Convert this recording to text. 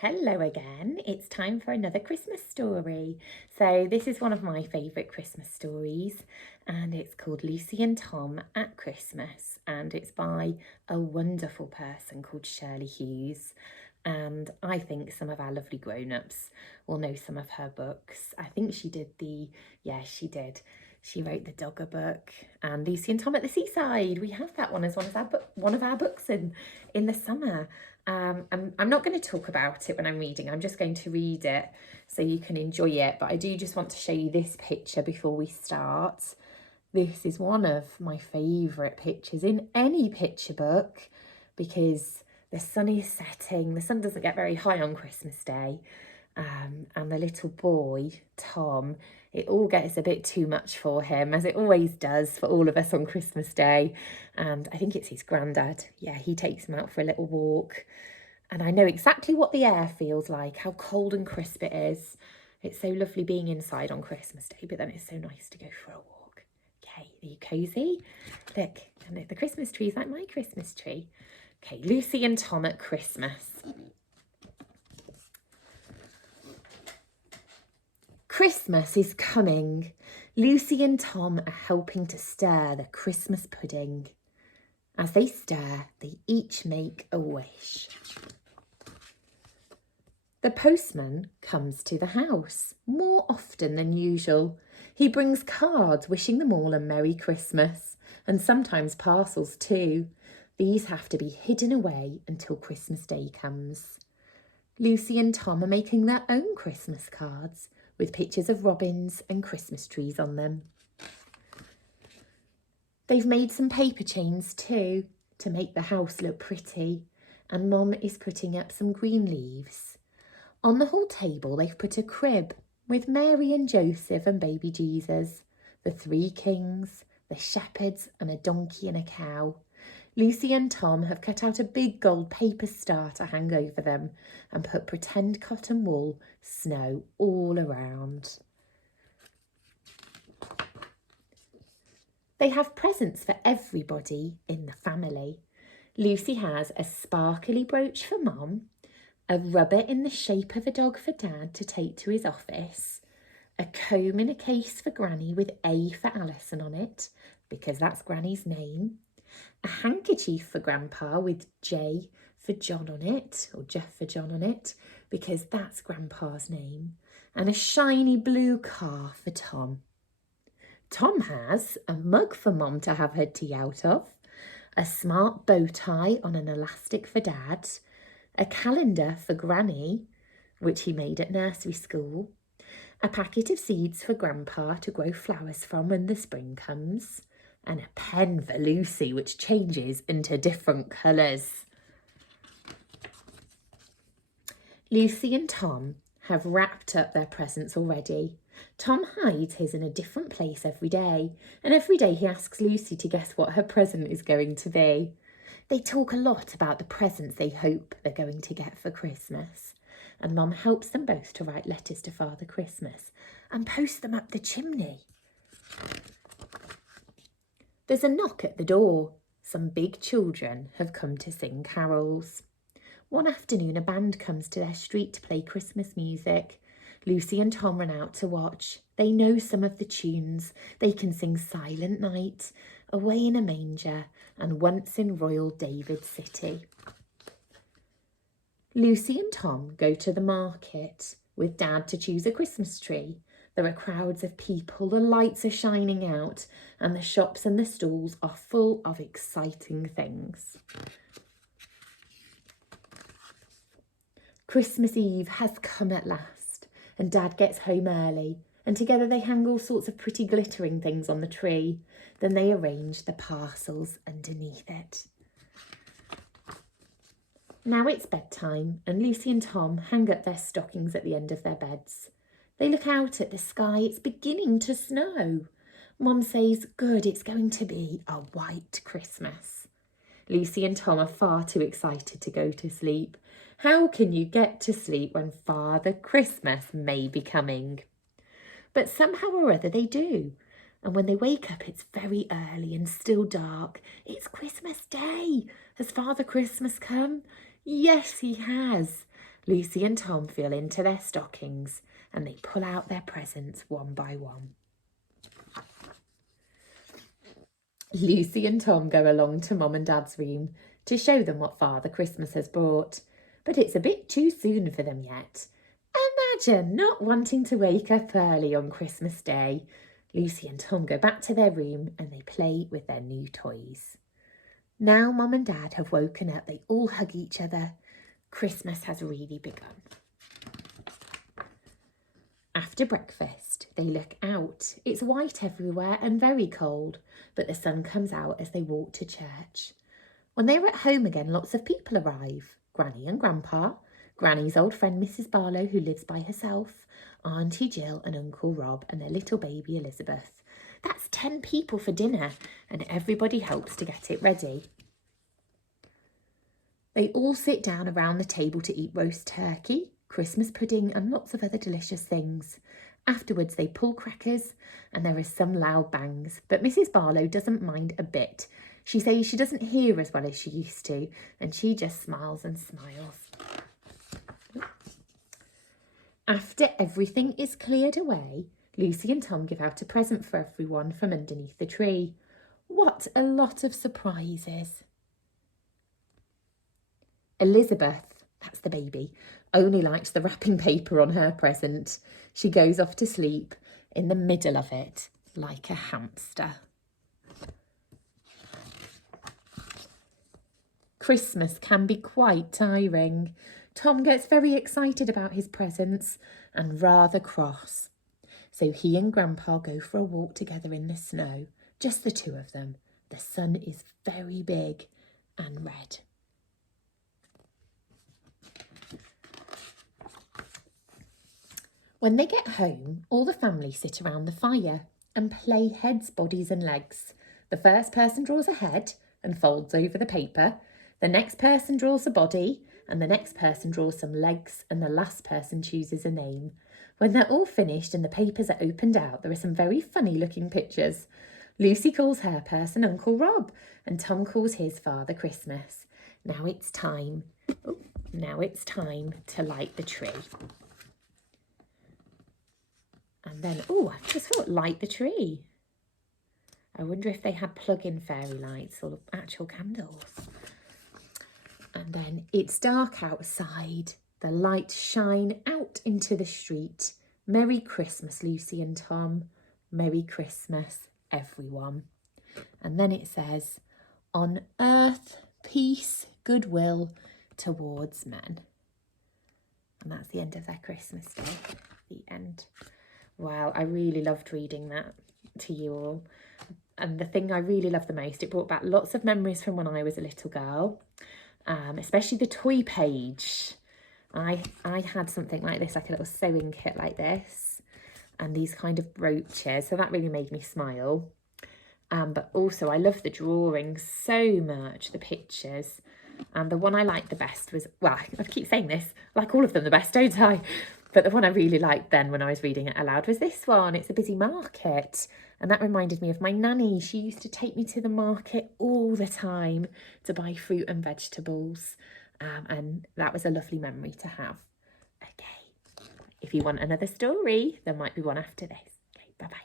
Hello again, it's time for another Christmas story. So this is one of my favourite Christmas stories and it's called Lucy and Tom at Christmas and it's by a wonderful person called Shirley Hughes, and I think some of our lovely grown-ups will know some of her books. I think she did she did. She wrote the Dogger book and Lucy and Tom at the Seaside. We have that one as one of our books in the summer. I'm not going to talk about it when I'm reading. I'm just going to read it so you can enjoy it. But I do just want to show you this picture before we start. This is one of my favourite pictures in any picture book because the sun is setting. The sun doesn't get very high on Christmas Day. And the little boy, Tom, it all gets a bit too much for him, as it always does for all of us on Christmas Day. And I think it's his granddad. Yeah, he takes him out for a little walk. And I know exactly what the air feels like, how cold and crisp it is. It's so lovely being inside on Christmas Day, but then it's so nice to go for a walk. Okay, are you cosy? Look, and the Christmas tree is like my Christmas tree. Okay, Lucy and Tom at Christmas. Christmas is coming. Lucy and Tom are helping to stir the Christmas pudding. As they stir, they each make a wish. The postman comes to the house more often than usual. He brings cards wishing them all a Merry Christmas, and sometimes parcels too. These have to be hidden away until Christmas Day comes. Lucy and Tom are making their own Christmas cards with pictures of robins and Christmas trees on them. They've made some paper chains too to make the house look pretty, and Mum is putting up some green leaves. On the hall table they've put a crib with Mary and Joseph and baby Jesus, the three kings, the shepherds and a donkey and a cow. Lucy and Tom have cut out a big gold paper star to hang over them and put pretend cotton wool snow all around. They have presents for everybody in the family. Lucy has a sparkly brooch for Mum, a rubber in the shape of a dog for Dad to take to his office, a comb in a case for Granny with A for Alison on it, because that's Granny's name, a handkerchief for Grandpa with J for John on it, or Jeff for John on it, because that's Grandpa's name, and a shiny blue car for Tom. Tom has a mug for Mum to have her tea out of, a smart bow tie on an elastic for Dad, a calendar for Granny, which he made at nursery school, a packet of seeds for Grandpa to grow flowers from when the spring comes, and a pen for Lucy, which changes into different colours. Lucy and Tom have wrapped up their presents already. Tom hides his in a different place every day, and every day he asks Lucy to guess what her present is going to be. They talk a lot about the presents they hope they're going to get for Christmas, and Mum helps them both to write letters to Father Christmas and post them up the chimney. There's a knock at the door. Some big children have come to sing carols. One afternoon, a band comes to their street to play Christmas music. Lucy and Tom run out to watch. They know some of the tunes. They can sing Silent Night, Away in a Manger, and Once in Royal David City. Lucy and Tom go to the market with Dad to choose a Christmas tree. There are crowds of people, the lights are shining out, and the shops and the stalls are full of exciting things. Christmas Eve has come at last, and Dad gets home early, and together they hang all sorts of pretty glittering things on the tree. Then they arrange the parcels underneath it. Now it's bedtime, and Lucy and Tom hang up their stockings at the end of their beds. They look out at the sky. It's beginning to snow. Mum says, "Good, it's going to be a white Christmas." Lucy and Tom are far too excited to go to sleep. How can you get to sleep when Father Christmas may be coming? But somehow or other they do. And when they wake up, it's very early and still dark. It's Christmas Day. Has Father Christmas come? Yes, he has. Lucy and Tom feel into their stockings and they pull out their presents one by one. Lucy and Tom go along to Mum and Dad's room to show them what Father Christmas has brought, but it's a bit too soon for them yet. Imagine not wanting to wake up early on Christmas Day. Lucy and Tom go back to their room and they play with their new toys. Now Mum and Dad have woken up, they all hug each other. Christmas has really begun. After breakfast, they look out. It's white everywhere and very cold, but the sun comes out as they walk to church. When they are at home again, lots of people arrive. Granny and Grandpa, Granny's old friend Mrs. Barlow, who lives by herself, Auntie Jill and Uncle Rob and their little baby Elizabeth. That's 10 people for dinner, and everybody helps to get it ready. They all sit down around the table to eat roast turkey, Christmas pudding and lots of other delicious things. Afterwards they pull crackers and there are some loud bangs, but Mrs. Barlow doesn't mind a bit. She says she doesn't hear as well as she used to, and she just smiles and smiles. After everything is cleared away, Lucy and Tom give out a present for everyone from underneath the tree. What a lot of surprises. Elizabeth, that's the baby, only likes the wrapping paper on her present. She goes off to sleep in the middle of it, like a hamster. Christmas can be quite tiring. Tom gets very excited about his presents and rather cross. So he and Grandpa go for a walk together in the snow, just the two of them. The sun is very big and red. When they get home, all the family sit around the fire and play heads, bodies and legs. The first person draws a head and folds over the paper. The next person draws a body and the next person draws some legs and the last person chooses a name. When they're all finished and the papers are opened out, there are some very funny looking pictures. Lucy calls her person Uncle Rob and Tom calls his Father Christmas. Now it's time to light the tree. And then, I just thought, light the tree. I wonder if they had plug-in fairy lights or actual candles. And then it's dark outside. The lights shine out into the street. Merry Christmas, Lucy and Tom. Merry Christmas, everyone. And then it says, on earth, peace, goodwill towards men. And that's the end of their Christmas day. The end. Wow, I really loved reading that to you all. And the thing I really loved the most, it brought back lots of memories from when I was a little girl. Especially the toy page. I had something like this, like a little sewing kit like this, and these kind of brooches, so that really made me smile. But also I love the drawings so much, the pictures, and the one I liked the best was, well, I keep saying this, like all of them the best, don't I? But the one I really liked then when I was reading it aloud was this one. It's a busy market. And that reminded me of my nanny. She used to take me to the market all the time to buy fruit and vegetables. And that was a lovely memory to have. Okay. If you want another story, there might be one after this. Okay, bye-bye.